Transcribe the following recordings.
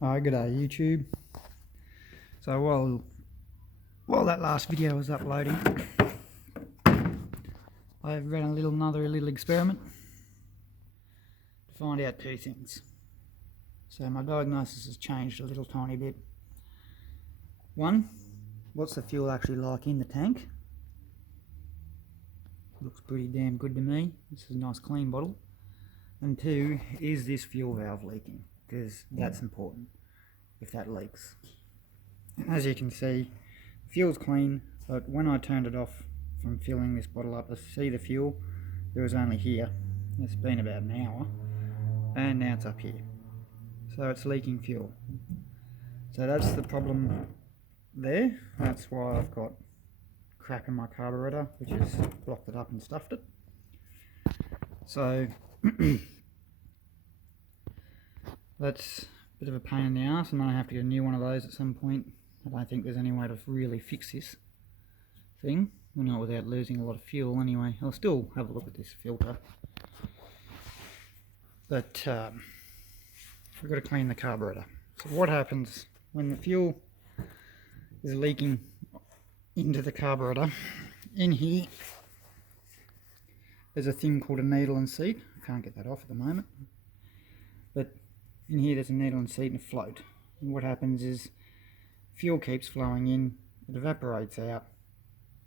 G'day YouTube. So while that last video was uploading, I ran another little experiment to find out two things. So my diagnosis has changed a little tiny bit. One, what's the fuel actually like in the tank? Looks pretty damn good to me. This is a nice clean bottle. And two, is this fuel valve leaking? Because that's important if that leaks. As you can see, fuel's clean, but when I turned it off from filling this bottle up to see the fuel, it was only here. It's been about an hour, and now it's up here. So it's leaking fuel. So that's the problem there. That's why I've got crap in my carburetor, which has blocked it up and stuffed it. So that's a bit of a pain in the ass, and then I have to get a new one of those at some point. I don't think there's any way to really fix this thing, well, not without losing a lot of fuel anyway. I'll still have a look at this filter, but we've got to clean the carburetor. So what happens when the fuel is leaking into the carburetor? In here there's a thing called a needle and seat. I can't get that off at the moment, but in here there's a needle and seat and a float. And what happens is fuel keeps flowing in, it evaporates out,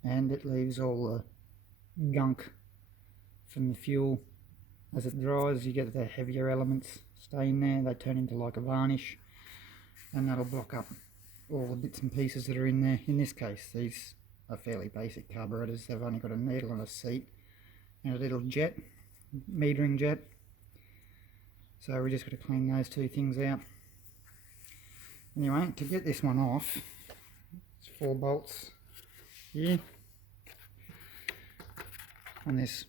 and it leaves all the gunk from the fuel. As it dries, you get the heavier elements stay in there, they turn into like a varnish, and that'll block up all the bits and pieces that are in there. In this case, these are fairly basic carburetors. They've only got a needle and a seat and a little jet, metering jet. So we just got to clean those two things out. Anyway, to get this one off, it's 4 bolts here on this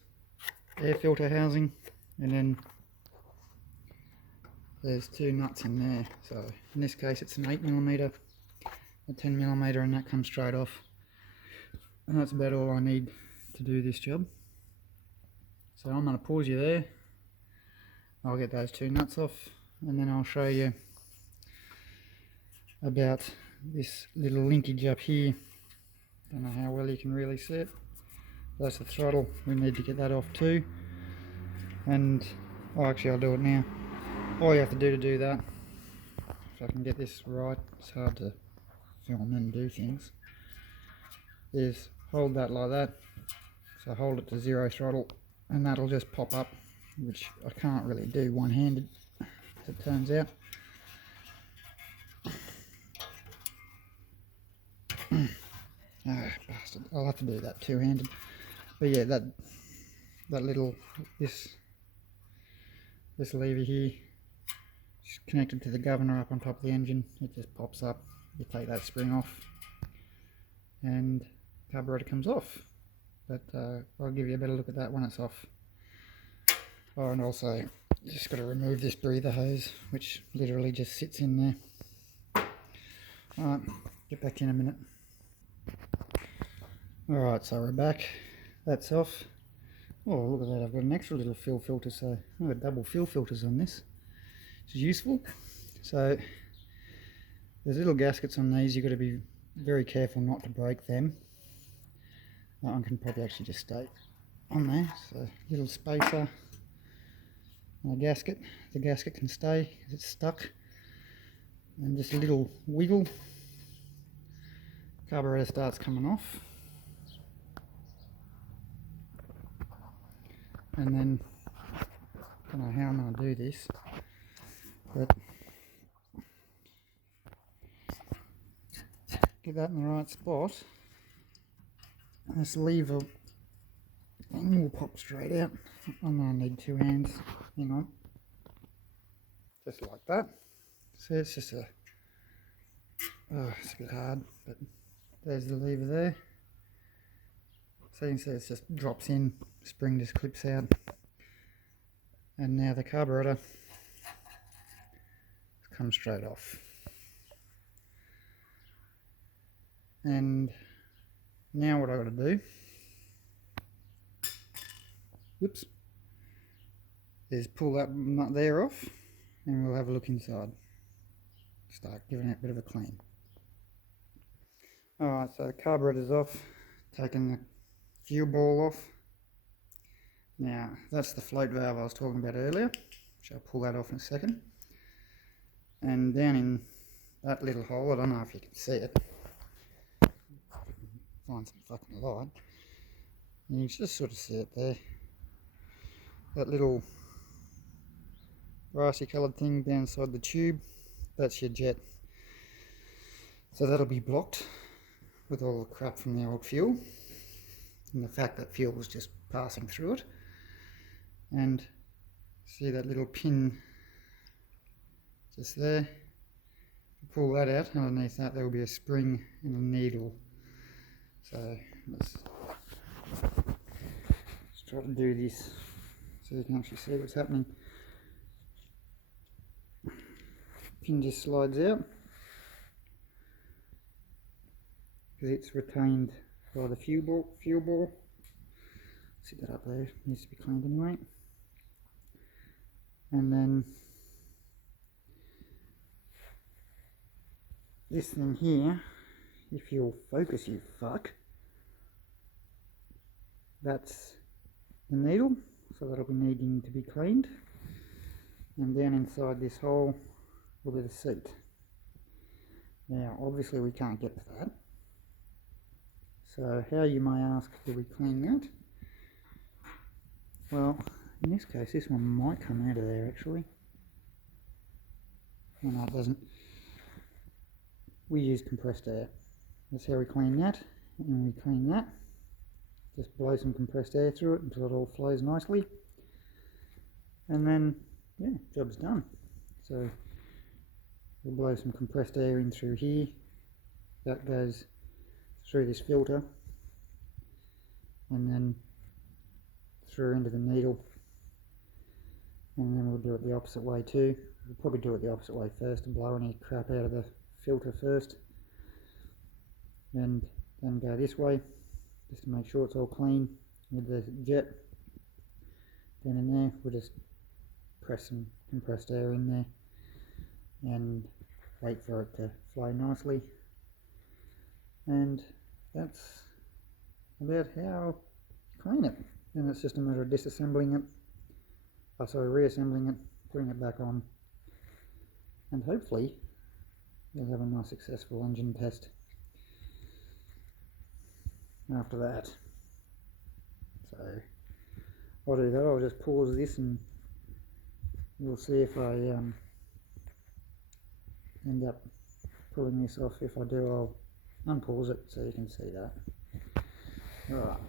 air filter housing, and then there's 2 nuts in there. So in this case it's an 8mm, a 10mm, and that comes straight off. And that's about all I need to do this job. So I'm going to pause you there. I'll get those 2 nuts off, and then I'll show you about this little linkage up here. Don't know how well you can really see it. That's the throttle. We need to get that off too. And actually I'll do it now. All you have to do that, if I can get this right, it's hard to film and do things, is hold that like that. So hold it to 0 throttle, and that'll just pop up, which I can't really do one-handed, as it turns out. Bastard, I'll have to do that two-handed. But yeah, that little, this lever here is connected to the governor up on top of the engine. It just pops up, you take that spring off, and carburetor comes off. But I'll give you a better look at that when it's off. Oh, and also you just got to remove this breather hose, which literally just sits in there. Alright, get back to you in a minute. Alright, so we're back. That's off. Oh, look at that, I've got an extra little fill filter, so I've got double fill filters on this, which is useful. So there's little gaskets on these. You've got to be very careful not to break them. That one can probably actually just stay on there. So little spacer on a gasket. The gasket can stay because it's stuck. And just a little wiggle, carburetor starts coming off. And then, I don't know how I'm going to do this, but get that in the right spot. And this lever thing will pop straight out. I'm going to need 2 hands. Hang on. Just like that. So it's just it's a bit hard, but there's the lever there. So you can see it just drops in, spring just clips out, and now the carburetor comes straight off. And now what I've got to do, is pull that nut there off, and we'll have a look inside. start giving it a bit of a clean. Alright, so the carburetor's off, taking the fuel ball off. Now, that's the float valve I was talking about earlier, which I'll pull that off in a second. And down in that little hole, I don't know if you can see it, find some fucking light, and you just sort of see it there. That little brassy coloured thing down inside the tube, that's your jet. So that'll be blocked with all the crap from the old fuel, and the fact that fuel was just passing through it. And see that little pin just there? Pull that out, underneath that there will be a spring and a needle. So let's try to do this so you can actually see what's happening. Pin just slides out because it's retained by the fuel ball. See that up there, needs to be cleaned anyway. And then this thing here, if you'll focus, you fuck, that's the needle, so that'll be needing to be cleaned. And down inside this hole will be the seat. Now obviously we can't get to that, so how, you may ask, do we clean that? Well, in this case this one might come out of there actually. Oh, no, it doesn't. We use compressed air. That's how we clean that, and we clean that. Just blow some compressed air through it until it all flows nicely. And then, yeah, job's done. So we'll blow some compressed air in through here. That goes through this filter and then through into the needle. And then we'll do it the opposite way too. We'll probably do it the opposite way first and blow any crap out of the filter first, and then go this way just to make sure it's all clean with the jet. Then in there we'll just press some compressed air in there and wait for it to flow nicely, and that's about how you clean it. Then it's just a matter of disassembling it, reassembling it, putting it back on, and hopefully you'll have a nice successful engine test after that. So I'll do that. I'll just pause this and we'll see if I end up pulling this off. If I do, I'll unpause it so you can see that. Alright.